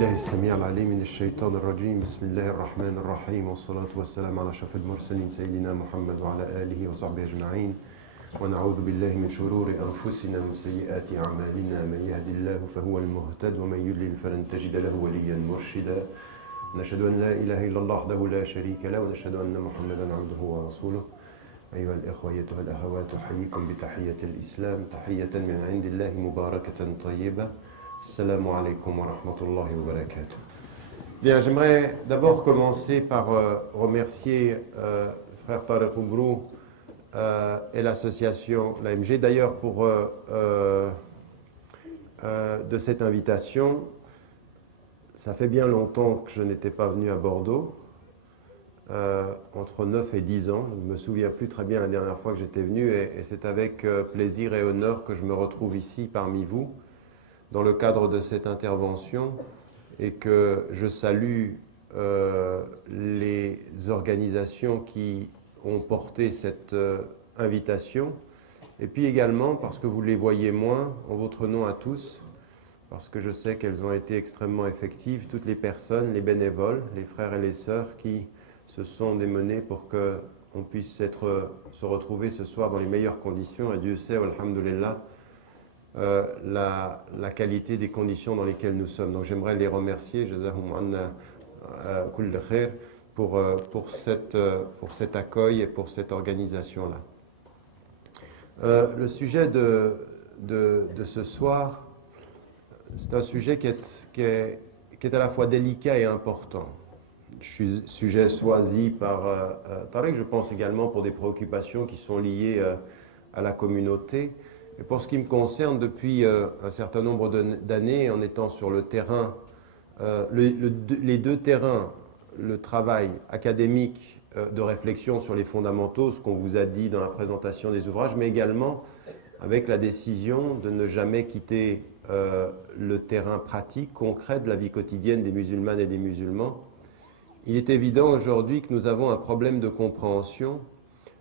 بالله السميع العليم من الشيطان الرجيم بسم الله الرحمن الرحيم والصلاة والسلام على أشرف المرسلين سيدنا محمد وعلى آله وصحبه أجمعين ونعوذ بالله من شرور أنفسنا ومن سيئات أعمالنا من يهد الله فهو المهتد ومن يضلل فلن تجد له وليا مرشدا نشهد أن لا إله إلا الله وحده لا شريك له ونشهد أن محمدا عبده ورسوله أيها الإخوة أيتها الأخوات أحييكم بتحية الإسلام تحية من عند الله مباركة طيبة Assalamu alaikum wa rahmatullahi wa barakatuh. Bien, j'aimerais d'abord commencer par remercier frère Tariq Oubrou et l'association l'AMG d'ailleurs pour de cette invitation. Ça fait bien longtemps que je n'étais pas venu à Bordeaux, entre 9 et 10 ans. Je ne me souviens plus très bien la dernière fois que j'étais venu et c'est avec plaisir et honneur que je me retrouve ici parmi vous dans le cadre de cette intervention et que je salue les organisations qui ont porté cette invitation et puis également parce que vous les voyez moins, en votre nom à tous, parce que je sais qu'elles ont été extrêmement effectives, toutes les personnes, les bénévoles, les frères et les sœurs qui se sont démenés pour qu'on puisse se retrouver ce soir dans les meilleures conditions et Dieu sait, alhamdoulilah, la qualité des conditions dans lesquelles nous sommes. Donc j'aimerais les remercier pour cet accueil et pour cette organisation-là. Le sujet de ce soir, c'est un sujet qui est à la fois délicat et important. Sujet choisi par Tariq, je pense également pour des préoccupations qui sont liées à la communauté. Et pour ce qui me concerne, depuis un certain nombre d'années, en étant sur le terrain, les deux terrains, le travail académique de réflexion sur les fondamentaux, ce qu'on vous a dit dans la présentation des ouvrages, mais également avec la décision de ne jamais quitter le terrain pratique, concret de la vie quotidienne des musulmanes et des musulmans, il est évident aujourd'hui que nous avons un problème de compréhension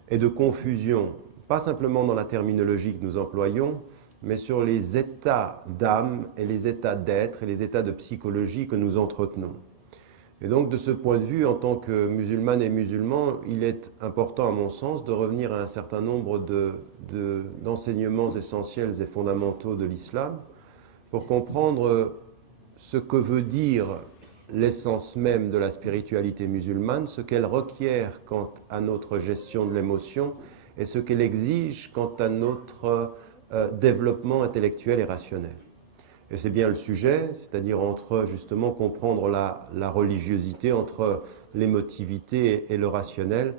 et de confusion, pas simplement dans la terminologie que nous employons, mais sur les états d'âme et les états d'être et les états de psychologie que nous entretenons. Et donc, de ce point de vue, en tant que musulmanes et musulmans, il est important, à mon sens, de revenir à un certain nombre d'enseignements essentiels et fondamentaux de l'islam pour comprendre ce que veut dire l'essence même de la spiritualité musulmane, ce qu'elle requiert quant à notre gestion de l'émotion, et ce qu'elle exige quant à notre développement intellectuel et rationnel. Et c'est bien le sujet, c'est-à-dire entre justement comprendre la religiosité, entre l'émotivité et le rationnel,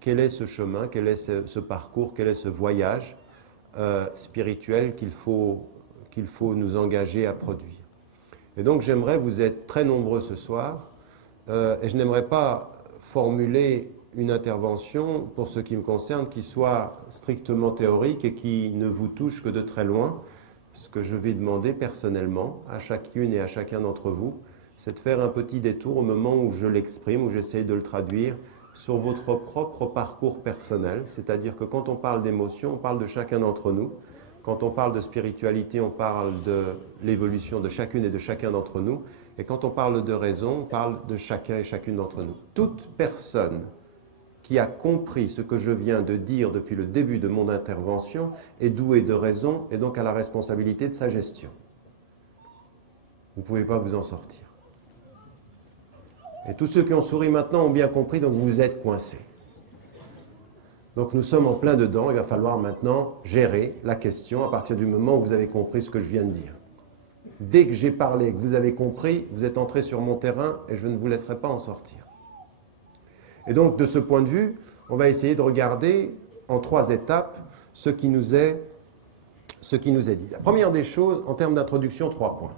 quel est ce chemin, quel est ce parcours, quel est ce voyage spirituel qu'il faut nous engager à produire. Et donc j'aimerais, vous êtes très nombreux ce soir, et je n'aimerais pas formuler une intervention, pour ce qui me concerne, qui soit strictement théorique et qui ne vous touche que de très loin. Ce que je vais demander personnellement à chacune et à chacun d'entre vous, c'est de faire un petit détour au moment où je l'exprime, où j'essaye de le traduire, sur votre propre parcours personnel. C'est-à-dire que quand on parle d'émotion, on parle de chacun d'entre nous. Quand on parle de spiritualité, on parle de l'évolution de chacune et de chacun d'entre nous. Et quand on parle de raison, on parle de chacun et chacune d'entre nous. Toute personne qui a compris ce que je viens de dire depuis le début de mon intervention est doué de raison et donc a la responsabilité de sa gestion. Vous ne pouvez pas vous en sortir. Et tous ceux qui ont souri maintenant ont bien compris, donc vous êtes coincés. Donc nous sommes en plein dedans, il va falloir maintenant gérer la question à partir du moment où vous avez compris ce que je viens de dire. Dès que j'ai parlé, que vous avez compris, vous êtes entré sur mon terrain et je ne vous laisserai pas en sortir. Et donc, de ce point de vue, on va essayer de regarder en 3 étapes ce qui nous est dit. La première des choses, en termes d'introduction, 3 points.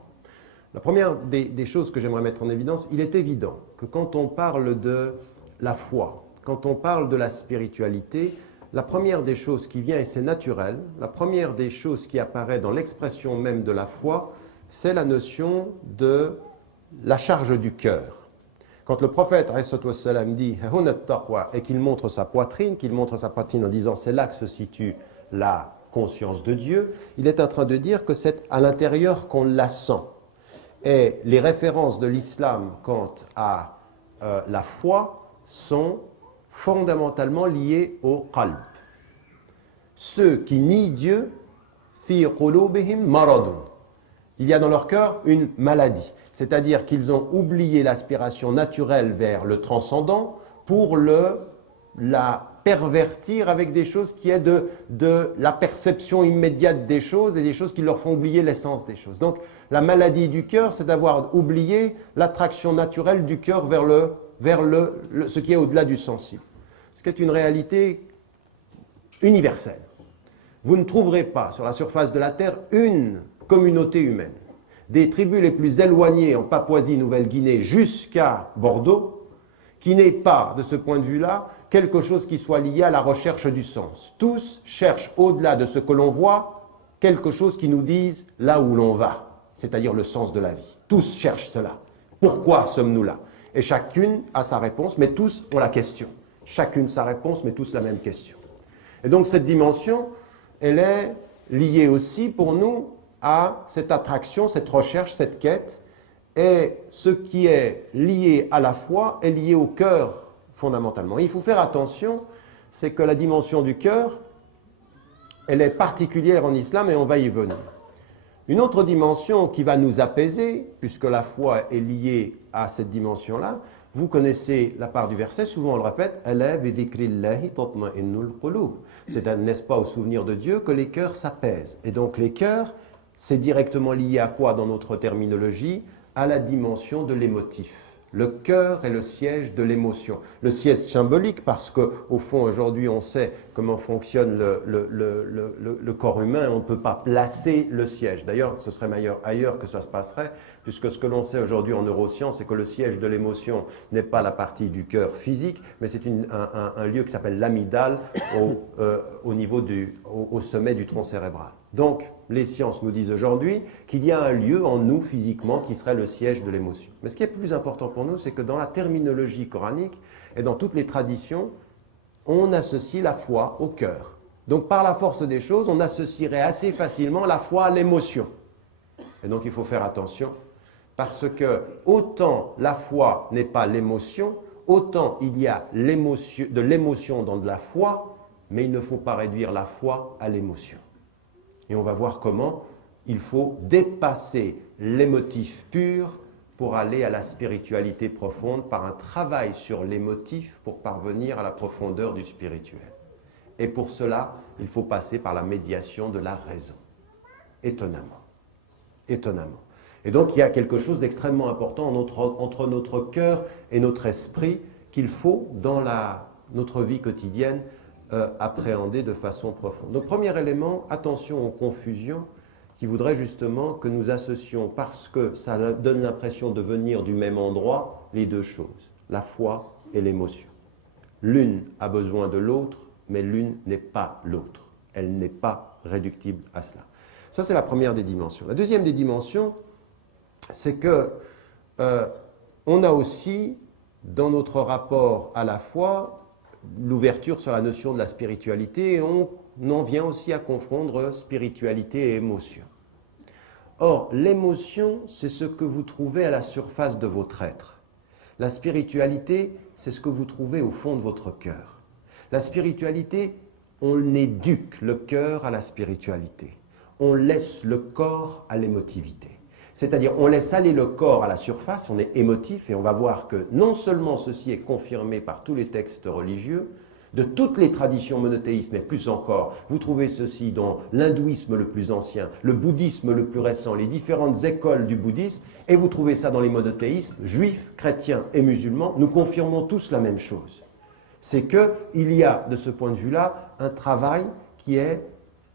La première des choses que j'aimerais mettre en évidence, il est évident que quand on parle de la foi, quand on parle de la spiritualité, la première des choses qui vient, et c'est naturel, la première des choses qui apparaît dans l'expression même de la foi, c'est la notion de la charge du cœur. Quand le prophète dit et qu'il montre sa poitrine en disant c'est là que se situe la conscience de Dieu, il est en train de dire que c'est à l'intérieur qu'on la sent. Et les références de l'islam quant à la foi sont fondamentalement liées au qalb. Ceux qui nient Dieu, fi qulubihim maradun. Il y a dans leur cœur une maladie, c'est-à-dire qu'ils ont oublié l'aspiration naturelle vers le transcendant pour la pervertir avec des choses qui est de la perception immédiate des choses et des choses qui leur font oublier l'essence des choses. Donc la maladie du cœur, c'est d'avoir oublié l'attraction naturelle du cœur vers ce qui est au-delà du sensible. Ce qui est une réalité universelle. Vous ne trouverez pas sur la surface de la Terre une communauté humaine, des tribus les plus éloignées en Papouasie-Nouvelle-Guinée jusqu'à Bordeaux, qui n'ait pas, de ce point de vue-là, quelque chose qui soit lié à la recherche du sens. Tous cherchent, au-delà de ce que l'on voit, quelque chose qui nous dise là où l'on va, c'est-à-dire le sens de la vie. Tous cherchent cela. Pourquoi sommes-nous là? Et chacune a sa réponse, mais tous ont la question. Chacune sa réponse, mais tous la même question. Et donc cette dimension, elle est liée aussi pour nous à cette attraction, cette recherche, cette quête. Et ce qui est lié à la foi est lié au cœur fondamentalement. Et il faut faire attention, c'est que la dimension du cœur, elle est particulière en islam et on va y venir. Une autre dimension qui va nous apaiser, puisque la foi est liée à cette dimension-là, vous connaissez la part du verset, souvent on le répète, c'est, n'est-ce pas, au souvenir de Dieu que les cœurs s'apaisent. Et donc les cœurs, c'est directement lié à quoi dans notre terminologie? À la dimension de l'émotif. Le cœur est le siège de l'émotion. Le siège symbolique parce qu'au fond, aujourd'hui, on sait comment fonctionne le corps humain. On ne peut pas placer le siège. D'ailleurs, ce serait ailleurs que ça se passerait, puisque ce que l'on sait aujourd'hui en neurosciences, c'est que le siège de l'émotion n'est pas la partie du cœur physique, mais c'est un lieu qui s'appelle l'amygdale au sommet du tronc cérébral. Donc, les sciences nous disent aujourd'hui qu'il y a un lieu en nous physiquement qui serait le siège de l'émotion. Mais ce qui est plus important pour nous, c'est que dans la terminologie coranique et dans toutes les traditions, on associe la foi au cœur. Donc par la force des choses, on associerait assez facilement la foi à l'émotion. Et donc il faut faire attention, parce que autant la foi n'est pas l'émotion, autant il y a de l'émotion dans de la foi, mais il ne faut pas réduire la foi à l'émotion. Et on va voir comment il faut dépasser l'émotif pur pour aller à la spiritualité profonde par un travail sur l'émotif pour parvenir à la profondeur du spirituel. Et pour cela, il faut passer par la médiation de la raison. Étonnamment. Étonnamment. Et donc il y a quelque chose d'extrêmement important entre notre cœur et notre esprit qu'il faut dans notre vie quotidienne appréhender de façon profonde. Donc, premier élément, attention aux confusions qui voudraient justement que nous associons, parce que ça donne l'impression de venir du même endroit, les deux choses, la foi et l'émotion. L'une a besoin de l'autre, mais l'une n'est pas l'autre. Elle n'est pas réductible à cela. Ça, c'est la première des dimensions. La deuxième des dimensions, c'est que on a aussi, dans notre rapport à la foi, l'ouverture sur la notion de la spiritualité, et on en vient aussi à confondre spiritualité et émotion. Or, l'émotion, c'est ce que vous trouvez à la surface de votre être. La spiritualité, c'est ce que vous trouvez au fond de votre cœur. La spiritualité, on éduque le cœur à la spiritualité. On laisse le corps à l'émotivité. C'est-à-dire, on laisse aller le corps à la surface, on est émotif, et on va voir que non seulement ceci est confirmé par tous les textes religieux, de toutes les traditions monothéistes, mais plus encore, vous trouvez ceci dans l'hindouisme le plus ancien, le bouddhisme le plus récent, les différentes écoles du bouddhisme, et vous trouvez ça dans les monothéismes, juifs, chrétiens et musulmans, nous confirmons tous la même chose. C'est qu'il y a, de ce point de vue-là, un travail qui est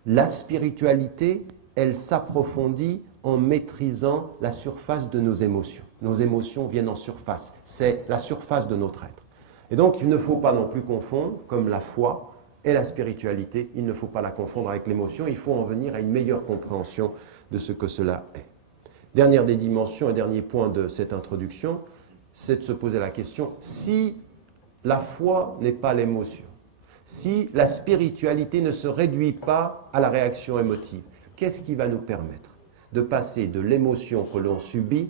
la spiritualité, elle s'approfondit en maîtrisant la surface de nos émotions. Nos émotions viennent en surface, c'est la surface de notre être. Et donc, il ne faut pas non plus confondre, comme la foi et la spiritualité, il ne faut pas la confondre avec l'émotion, il faut en venir à une meilleure compréhension de ce que cela est. Dernière des dimensions et dernier point de cette introduction, c'est de se poser la question, si la foi n'est pas l'émotion, si la spiritualité ne se réduit pas à la réaction émotive, qu'est-ce qui va nous permettre de passer de l'émotion que l'on subit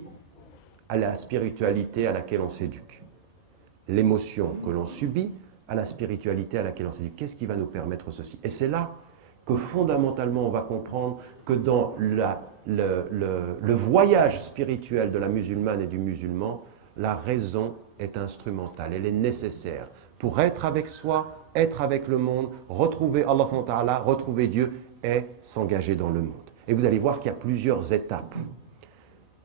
à la spiritualité à laquelle on s'éduque. L'émotion que l'on subit à la spiritualité à laquelle on s'éduque. Qu'est-ce qui va nous permettre ceci? Et c'est là que fondamentalement on va comprendre que dans le voyage spirituel de la musulmane et du musulman, la raison est instrumentale, elle est nécessaire pour être avec soi, être avec le monde, retrouver Allah subhanahu wa ta'ala, retrouver Dieu et s'engager dans le monde. Et vous allez voir qu'il y a plusieurs étapes,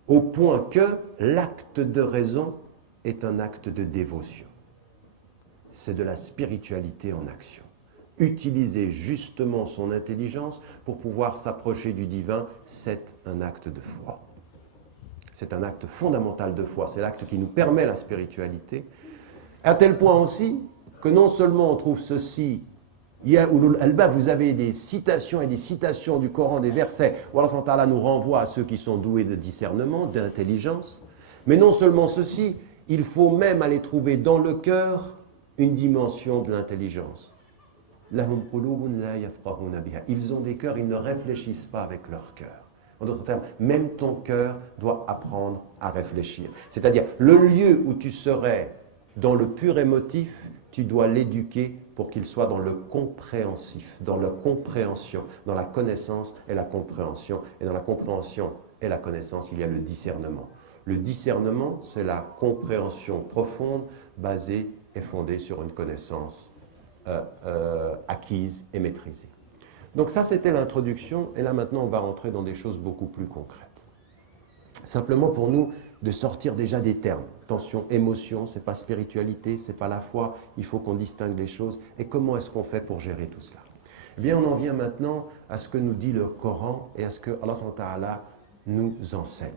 au point que l'acte de raison est un acte de dévotion. C'est de la spiritualité en action. Utiliser justement son intelligence pour pouvoir s'approcher du divin, c'est un acte de foi. C'est un acte fondamental de foi, c'est l'acte qui nous permet la spiritualité, à tel point aussi que non seulement on trouve ceci, vous avez des citations et des citations du Coran, des versets où Allah subhanahu wa ta'ala nous renvoie à ceux qui sont doués de discernement, d'intelligence, mais non seulement ceci, il faut même aller trouver dans le cœur une dimension de l'intelligence. Ils ont des cœurs, ils ne réfléchissent pas avec leur cœur. En d'autres termes, même ton cœur doit apprendre à réfléchir. C'est-à-dire, le lieu où tu serais dans le pur émotif, tu dois l'éduquer pour qu'il soit dans le compréhensif, dans la compréhension, dans la connaissance et la compréhension. Et dans la compréhension et la connaissance, il y a le discernement. Le discernement, c'est la compréhension profonde, basée et fondée sur une connaissance acquise et maîtrisée. Donc ça, c'était l'introduction, et là maintenant, on va rentrer dans des choses beaucoup plus concrètes. Simplement pour nous, de sortir déjà des termes. Attention, émotion, ce n'est pas spiritualité, ce n'est pas la foi, il faut qu'on distingue les choses. Et comment est-ce qu'on fait pour gérer tout cela? Eh bien, on en vient maintenant à ce que nous dit le Coran et à ce que Allah subhanahu wa ta'ala nous enseigne.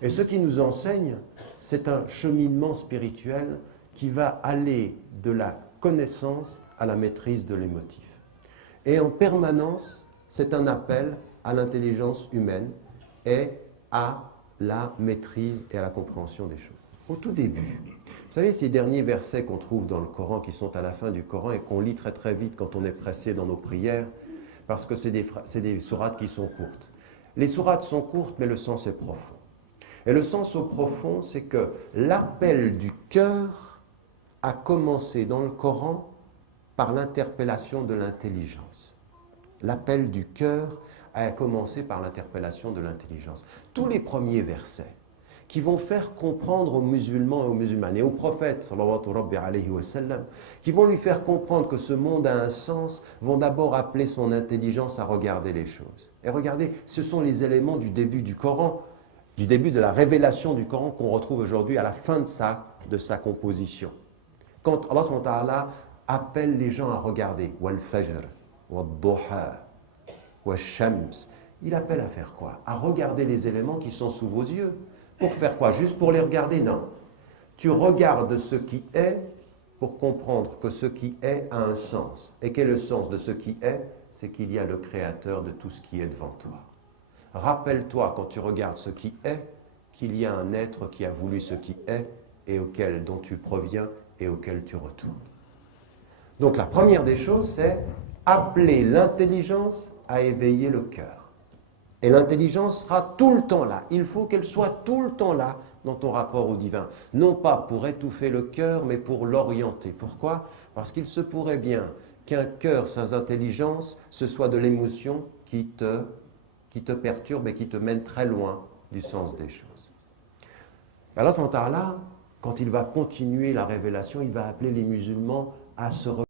Et ce qui nous enseigne, c'est un cheminement spirituel qui va aller de la connaissance à la maîtrise de l'émotif. Et en permanence, c'est un appel à l'intelligence humaine et à la maîtrise et à la compréhension des choses. Au tout début, vous savez, ces derniers versets qu'on trouve dans le Coran, qui sont à la fin du Coran et qu'on lit très très vite quand on est pressé dans nos prières, parce que c'est des sourates qui sont courtes. Les sourates sont courtes, mais le sens est profond. Et le sens au profond, c'est que l'appel du cœur a commencé dans le Coran par l'interpellation de l'intelligence. L'appel du cœur a commencé par l'interpellation de l'intelligence. Tous les premiers versets qui vont faire comprendre aux musulmans et aux musulmanes et aux prophètes, sallallahu alayhi wa sallam, qui vont lui faire comprendre que ce monde a un sens, vont d'abord appeler son intelligence à regarder les choses. Et regardez, ce sont les éléments du début du Coran, du début de la révélation du Coran qu'on retrouve aujourd'hui à la fin de sa composition. Quand Allah subhanahu wa ta'ala appelle les gens à regarder, wal fajr, wal duha, wal shams, il appelle à faire quoi? À regarder les éléments qui sont sous vos yeux. Pour faire quoi? Juste pour les regarder? Non. Tu regardes ce qui est pour comprendre que ce qui est a un sens. Et quel est le sens de ce qui est? C'est qu'il y a le créateur de tout ce qui est devant toi. Rappelle-toi, quand tu regardes ce qui est, qu'il y a un être qui a voulu ce qui est et dont tu proviens et auquel tu retournes. Donc la première des choses, c'est appeler l'intelligence à éveiller le cœur. Et l'intelligence sera tout le temps là. Il faut qu'elle soit tout le temps là dans ton rapport au divin. Non pas pour étouffer le cœur, mais pour l'orienter. Pourquoi? Parce qu'il se pourrait bien qu'un cœur sans intelligence, ce soit de l'émotion qui te perturbe et qui te mène très loin du sens des choses. Alors, à ce moment-là, quand il va continuer la révélation, il va appeler les musulmans à se